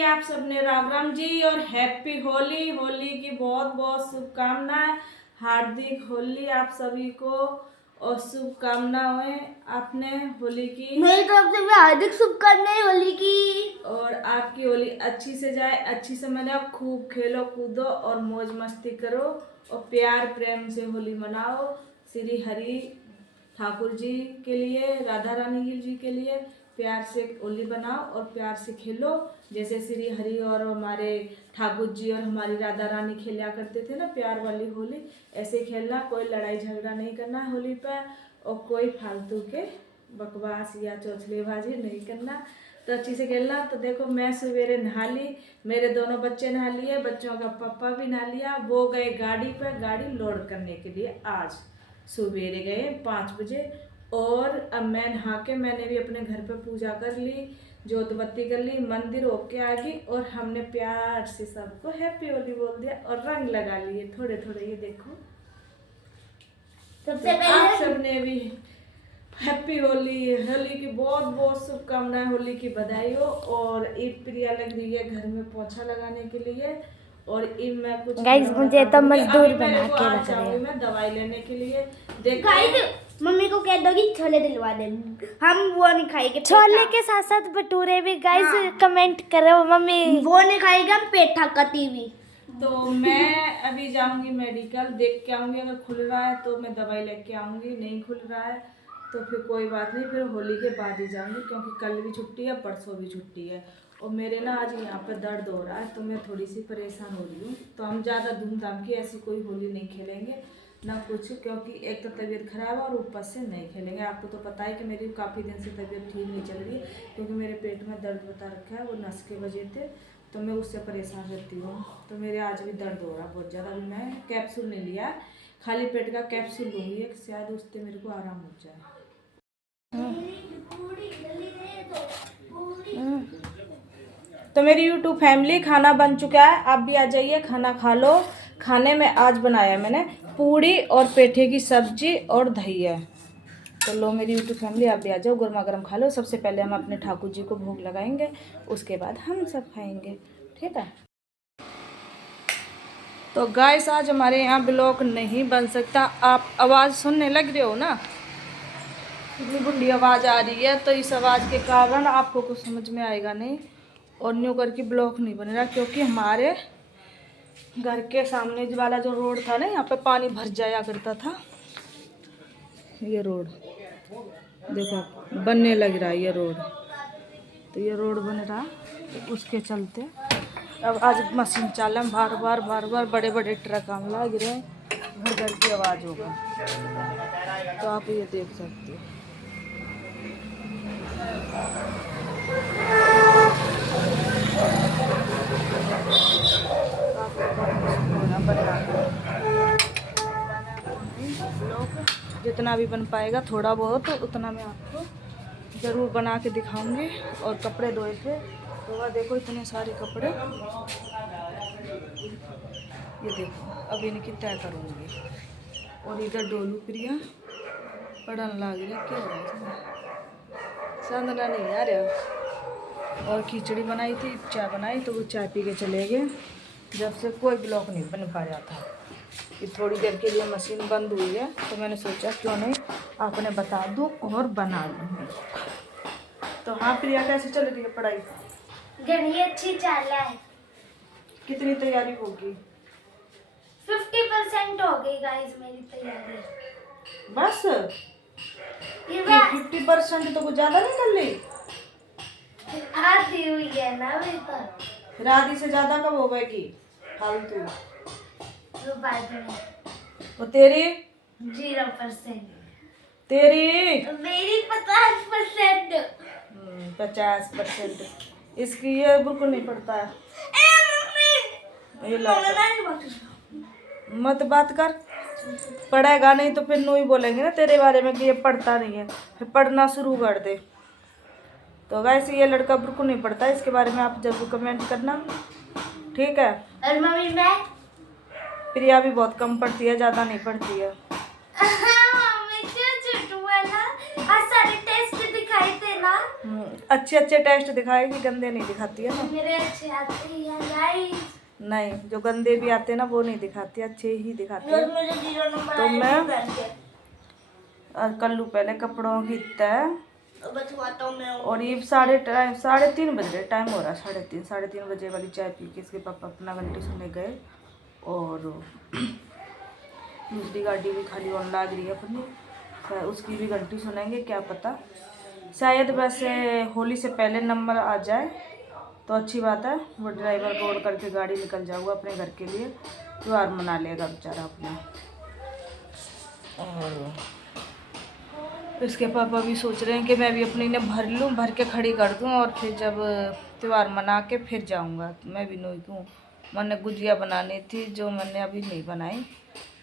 Finally आप सबने राम राम जी और हैप्पी होली। होली की बहुत बहुत शुभकामनाएं। हार्दिक होली आप सभी को और शुभकामनाएं। आपने होली की मेरी तरफ से भी हार्दिक शुभकामनाएं होली की। और आपकी होली अच्छी से जाए, अच्छी से मनाओ, खूब खेलो कूदो और मौज मस्ती करो और प्यार प्रेम से होली मनाओ। श्री हरि ठाकुर जी के लिए, राधा रानी जी के लिए प्यार से होली बनाओ और प्यार से खेलो। जैसे श्री हरि और हमारे ठाकुर जी और हमारी राधा रानी खेला करते थे ना प्यार वाली होली, ऐसे खेलना। कोई लड़ाई झगड़ा नहीं करना होली पर और कोई फालतू के बकवास या चौचलेबाजी नहीं करना। तो अच्छी से खेलना। तो देखो मैं सवेरे नहा ली, मेरे दोनों बच्चे नहा लिए, बच्चों का पापा भी नहा लिया। वो गए गाड़ी पर, गाड़ी लोड करने के लिए। आज सवेरे गए 5 बजे। और अब मैं नहा के मैंने भी अपने घर पे पूजा कर ली, जोत बत्ती कर ली, मंदिर होके आ गई और हमने प्यार से सबको हैप्पी होली बोल दिया और रंग लगा लिए थोड़े थोड़े। ये देखो सबसे तो आप सबने भी हैप्पी होली। होली की बहुत बहुत शुभकामनाएं, होली की बधाई हो। और ईद प्रिया लग रही है घर में पोछा लगाने के लिए और ईद में कुछ गाइस मुझे तो मजदूर बना के रख रहे हैं। मैं दवाई लेने के लिए। देखो गाइस मम्मी को कह दो कि छोले दिलवा दे, हम वो नहीं खाएंगे। छोले के साथ साथ भटूरे भी गाइस। हाँ। कमेंट करो मम्मी। वो नहीं खाएगा, हम पेठा कती भी। तो मैं अभी जाऊंगी मेडिकल, देख के आऊंगी। अगर खुल रहा है तो मैं दवाई लेके आऊंगी, नहीं खुल रहा है तो फिर कोई बात नहीं, फिर होली के बाद ही जाऊंगी। क्योंकि कल भी छुट्टी है, परसों भी छुट्टी है और मेरे ना आज यहाँ पर दर्द हो रहा है तो मैं थोड़ी सी परेशान हो रही हूँ। तो हम ज़्यादा धूमधाम की ऐसी कोई होली नहीं खेलेंगे ना कुछ, क्योंकि एक तो तबीयत खराब है और ऊपर से नहीं खेलेंगे। आपको तो पता है कि मेरी काफ़ी दिन से तबीयत ठीक नहीं चल रही है, क्योंकि मेरे पेट में दर्द बता रखा है, वो नस के वजह थे, तो मैं उससे परेशान रहती हूँ। तो मेरे आज भी दर्द हो रहा है बहुत ज़्यादा। अभी मैं कैप्सूल नहीं लिया, खाली पेट का कैप्सूल लूँगी एक, शायद उससे मेरे को आराम हो जाए। तो मेरी यूट्यूब फैमिली खाना बन चुका है, आप भी आ जाइए खाना खा लो। खाने में आज बनाया मैंने पूड़ी और पेठे की सब्जी और दही है। तो लो मेरी यूट्यूब फैमिली आप भी आ जाओ, गर्मा गर्म खा लो। सबसे पहले हम अपने ठाकुर जी को भोग लगाएंगे, उसके बाद हम सब खाएंगे, ठीक है। तो गाइस आज हमारे यहाँ ब्लॉग नहीं बन सकता। आप आवाज़ सुनने लग रहे हो ना, इतनी बुढ़ी आवाज़ आ रही है, तो इस आवाज़ के कारण आपको कुछ समझ में आएगा नहीं और न्यू करके ब्लॉग नहीं बनेगा। क्योंकि हमारे घर के सामने वाला जो रोड था ना, यहाँ पे पानी भर जाया करता था। ये रोड देखो बनने लग रहा है, ये रोड, तो ये रोड बन रहा, तो उसके चलते अब आज मशीन चालम बार बार बड़े बड़े ट्रक हम लग रहे हैं, घर घर की आवाज़ होगा। तो आप ये देख सकते हो। जितना भी बन पाएगा थोड़ा बहुत उतना मैं आपको ज़रूर बना के दिखाऊंगी। और कपड़े धोए थे तो वह देखो इतने सारे कपड़े, ये देखो अब इनकी तय करूँगी। और इधर डोलू प्रिया पढ़न लग रही, क्या हो रहा है, संदना नहीं आ रहा। और खिचड़ी बनाई थी, चाय बनाई, तो वो चाय पी के चले गए। जब से कोई ब्लॉग नहीं बन पाया था, कि थोड़ी देर के लिए मशीन बंद हुई है, तो मैंने सोचा क्यों नहीं आपने बता दूं और बना लूँ। तो हाँ प्रिया, कैसे चल रही है पढ़ाई? घनी अच्छी चल रहा है। कितनी तैयारी होगी? 50% हो गई गाइस मेरी तैयारी। बस ये 50% तो कुछ ज़्यादा नहीं कर ली? आधी हुई है ना अभी तक। राधी से ज़्यादा कब हो गई फालतू? तो बाद में वो तेरी 0%, तेरी मेरी 50%। 50%। इसकी ये बिल्कुल नहीं पड़ता है। ये मत बात कर, पढ़ेगा नहीं तो फिर नू ही बोलेंगे ना तेरे बारे में कि ये पढ़ता नहीं है, फिर पढ़ना शुरू कर दे। तो वैसे ये लड़का बिल्कुल नहीं पढ़ता, इसके बारे में आप जरूर कमेंट करना, ठीक है। और मम्मी मैं प्रिया भी बहुत कम पढ़ती है, ज़्यादा नहीं पढ़ती है। मम्मी क्यों झूठ बोला? आज सारे टेस्ट दिखाए थे ना। अच्छे अच्छे टेस्ट दिखाएगी, गंदे नहीं दिखाती है ना। मेरे अच्छे आते हैं गाइस। नहीं, जो गंदे भी आते हैं ना वो नहीं दिखाती, अच्छे ही दिखाती है। मुझे 0 नंबर तो आया मैं है पहन के। कर लूँ पहले कपड़ों की तय। बचवाता हूँ मैं। और ये 3:30 बज रहे, टाइम हो रहा है 3:30 बजे वाली चाय पी के इसके पापा अपना घंटी सुनने गए। और दूसरी गाड़ी भी खाली ऑन लग रही है अपनी, शायद उसकी भी घंटी सुनेंगे, क्या पता। शायद वैसे होली से पहले नंबर आ जाए तो अच्छी बात है। वो ड्राइवर रोड करके गाड़ी निकल जाऊँगा अपने घर के लिए, त्योहार मना लेगा बेचारा अपना। और इसके पापा भी सोच रहे हैं कि मैं भी अपनी ने भर लूँ, भर के खड़ी कर दूँ और फिर जब त्यौहार मना के फिर जाऊँगा। मैं भी नहीं क्यों, मैंने गुजिया बनानी थी जो मैंने अभी नहीं बनाई,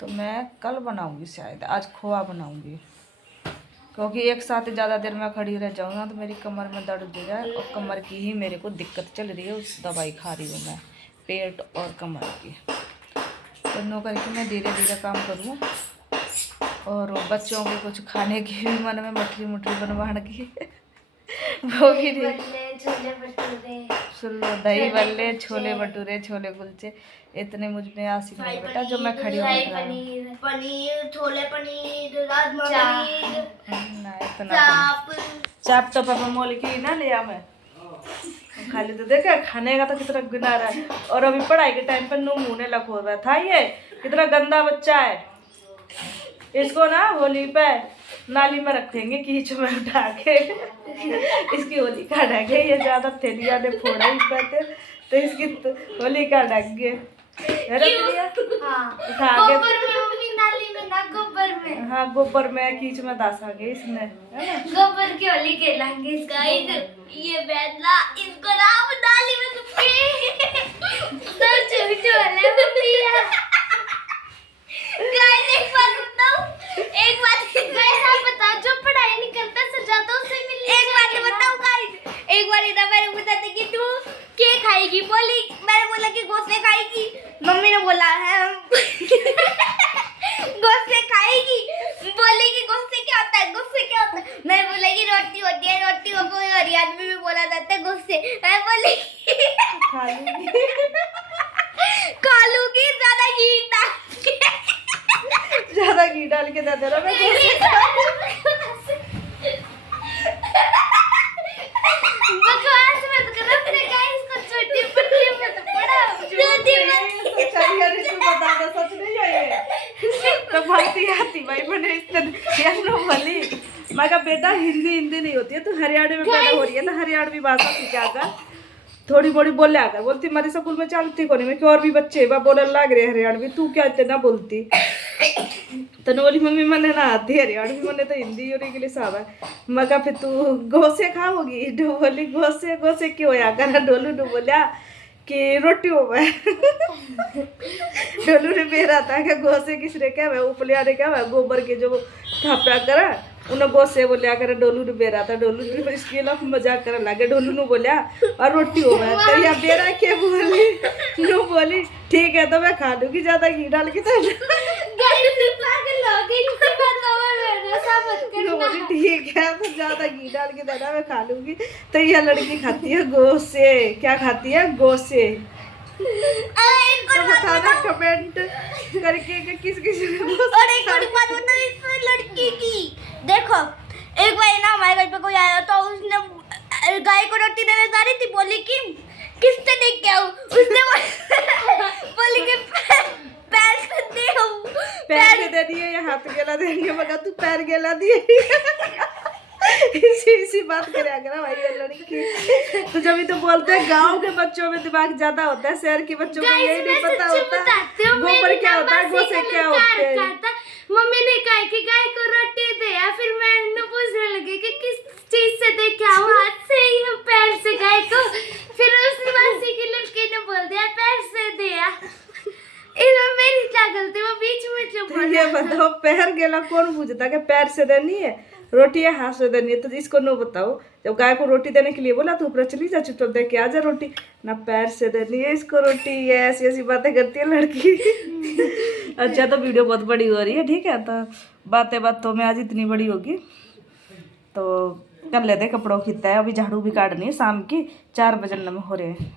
तो मैं कल बनाऊँगी, शायद आज खोआ बनाऊँगी। क्योंकि एक साथ ज़्यादा देर में खड़ी रह जाऊँगा तो मेरी कमर में दर्द हो जाए, और कमर की ही मेरे को दिक्कत चल रही है, उस दवाई खा रही हूँ मैं, पेट और कमर की। दोनों करके मैं धीरे धीरे काम करूँ। और बच्चों के कुछ खाने की भी मन में मठरी मुठरी बनवाने की वो भी नहीं। छोले भटूरे, सुन लो, दही बल्ले, छोले भटूरे, छोले कुलचे, इतने मुझ में आसी नहीं है बेटा जो मैं खड़ी हो पनीर, पनीर, छोले पनीर, राजमा पनीर, ना इतना चाप तो पापा मोल की ना लिया मैं खाली। तो देखा खाने का तो कितना गुना रहा है। और अभी पढ़ाई के टाइम पर नो मुँह लग हो रहा था, ये कितना गंदा बच्चा है। इसको ना होली पे नाली में रखेंगे, कीचड़ में उठा के इसकी होली का ढके। ये ज्यादा थैलिया ने फोड़ा इस बात तो इसकी होली का ढके उठा के नाली में ना गोबर में। हाँ, गोबर में कीच में दासांगे इसने, है ना। गोबर की होली खेलेंगे गाइस। ये बैठना इसको राम नाली में तो छोटे वाले भैया। गाइस एक बात बताओ गाइस, आप बताओ जो पढ़ाई नहीं करता सजाता उसे मिलनी। एक बात बताओ गाइस, एक बार इधर मैंने पूछा था कि तू क्या खाएगी, बोली मैंने बोला कि गोश्त खाएगी। मम्मी ने बोला है गोश्त खाएगी, बोली कि गोश्त क्या होता है, गोश्त क्या होता है। मैंने बोला कि रोटी होती है, रोटी को कोई हरियाणवी में भी बोला जाता है गोश्त। मैं बोली खा लूंगी ज्यादा घी डाल के दे देना मैं बकवास मत करो अपने गाइस को। छोटी पट्टी में तो पड़ा छोटी बता दो, सच नहीं है ये तो भाई आती भाई मैंने इतना भली। मैं कहा बेटा हिंदी नहीं होती है, तू हरियाणवी में पैदा हो रही है तो हरियाणवी भाषा सीखा कर, थोड़ी बड़ी बोले आकर। बोलती हमारे स्कूल में चलती कोनी में, और भी बच्चे बा बोलने लग रहे हरियाणवी, तू क्या इतना बोलती। तो बोली मम्मी मैंने ना आती हरियाणवी, मैंने तो हिंदी और इंग्लिश आवा है। मैं कहा फिर तू गोसे खाओगी। बोली गोसे क्यों होया कर। डोलू ने बोलिया कि रोटी हो गए। डोलू ने मेरा था कि गोसे किसने क्या है, उपलिया ने क्या है, गोबर के जो थापा करा उन्हें गोसे बोलिया करे। डोलू ने बेरा था, डोलू ने इसके लिए मजाक करने लगे। डोलू ने बोलिया और रोटी हो गया तो या बेरा के बोली नो बोली ठीक है तो मैं खा लूंगी, ज्यादा घी डाल के तो बोली ठीक है तो ज्यादा घी डाल के देना मैं खा लूंगी। तो यह लड़की खाती है गोसे, क्या खाती है गोसे। तो बताना कमेंट करके कि किस और एक और बात बताओ इस लड़की की। देखो एक बार ना हमारे घर पे कोई आया तो उसने गाय को रोटी देने जा रही थी, बोली कि किससे देख के आऊं। उसने बोली कि पैर से दे आऊं। पैर से दे दिए या हाथ गेला देंगे, मगर तू पैर गेला दिए। इसी बात करे करा भाई ये लड़की। तो जब तो बोलते हैं गांव के बच्चों में दिमाग ज्यादा होता है, शहर के बच्चों को यही नहीं पता होता गोबर क्या होता है, गोसे क्या होते हैं। मम्मी ने कहा कि गाय को रोटी दे, फिर मैं पूछने लगी कि किस चीज से दे, क्या हाथ से या पैर से गाय को। फिर उस मासी की लड़की ने बोल दिया पैर से दिया। इसमें मेरी क्या गलती, वो बीच में चुप हो। ये बताओ पैर गेला कौन पूछता कि पैर से देनी है रोटी या हाथ से देनी है। तो इसको नो बताओ, जब गाय को रोटी देने के लिए बोला तो ऊपर चली जा चुपचाप दे के आ जा रोटी, ना पैर से देनी है इसको रोटी। ये ऐसी ऐसी बातें करती है लड़की। अच्छा तो वीडियो बहुत बड़ी हो रही है, ठीक है। तो बातें में आज इतनी बड़ी होगी तो कर लेते कपड़ों की तय। अभी झाड़ू भी काटनी है शाम की 4 बजने में हो रहे हैं।